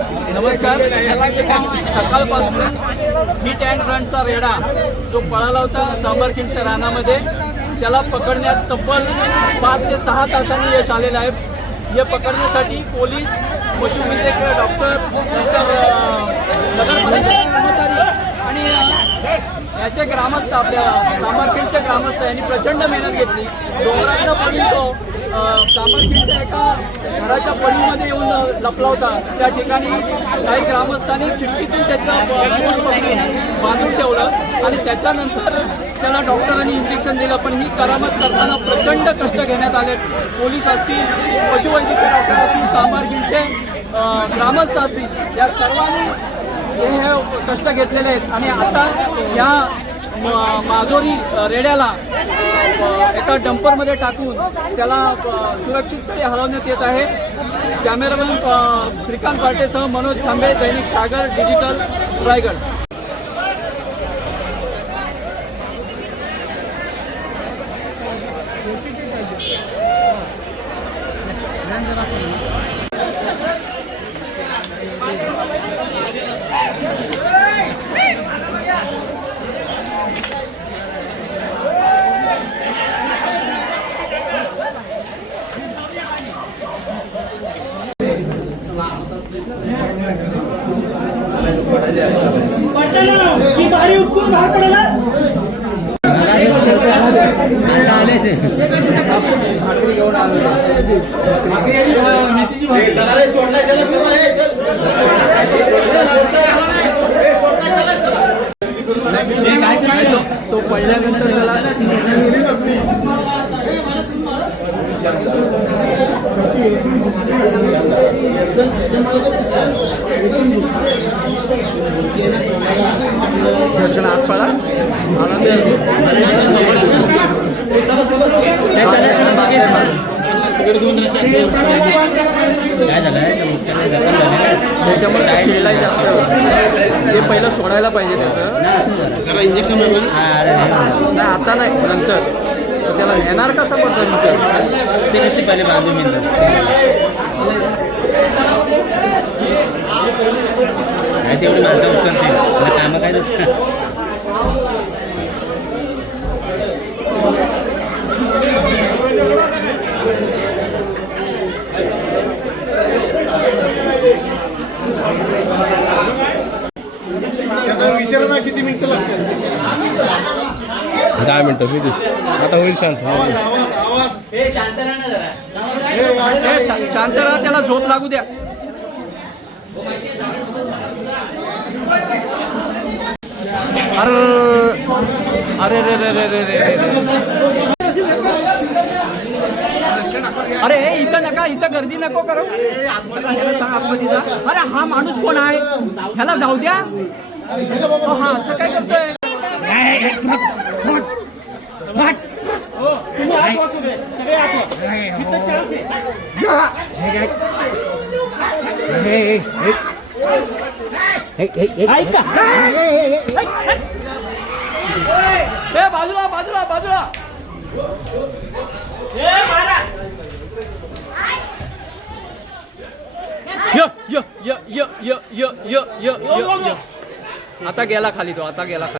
नमस्कार. सकाळपासून hit and रनचा रेडा जो पळाला होता चांबारखिंडच्या रानामध्ये त्याला पकडण्यात तब्बल 5 ते 6 तासांनी यश आलेलं आहे. हे पकडण्यासाठी पोलीस, पशुवैद्यक डॉक्टर, नंतर नगरपालिकेचे कर्मचारी आणि याचे ग्रामस्थ, आपल्या चांबारखिंडचे ग्रामस्थ यांनी प्रचंड मेहनत घेतली. डोंगरातनं पडून तो चांबारखिंडच्या एका घराच्या पडीमध्ये येऊन लपला होता. त्या ठिकाणी काही ग्रामस्थांनी खिडकीतून त्याचा मूठ पकडून बांधून ठेवलं आणि त्याच्यानंतर त्याला डॉक्टरांनी इंजेक्शन दिलं. पण ही करामत करताना प्रचंड कष्ट घेण्यात आले. पोलीस असतील, पशुवैद्यकीय डॉक्टर असतील, चांबारखिंडचे ग्रामस्थ असतील, या सर्वांनी हे कष्ट घेतलेले आहेत. आणि आता या माजोरी रेड्याला एका डंपरमध्ये टाकून त्याला सुरक्षितपणे हलवण्यात येत आहे. कॅमेरामॅन श्रीकांत पार्टेसह मनोज खांबे, दैनिक सागर डिजिटल, रायगड. बारी उठून बाहेर पडायला तो पहिल्यानंतर आत पडा त्याच्यामुळे खेळला जास्त. ते पहिलं सोडायला पाहिजे त्याचं जरा इंजेक्शन नाही, आता नाही, नंतर त्याला नेणार कसा पद्धत ते किती पहिले बांधून मिळणार काय तेवढी माणसं उचलतील कामं काय विचारणा किती मिनिटं लागतात? 10 मिनिटं किती आता होईल शांत. शांत राहा, त्याला झोप लागू द्या. अरे रे रे रे रे रे अरे इथं नका, इथं गर्दी नको करू. सांग आतमध्ये जा. अरे हा माणूस कोण आहे? ह्याला जाऊ द्या. हा असं काय करतोय? बाजूला बाजूला बाजूला. आता गेला खाली तो, आता गेला खाली.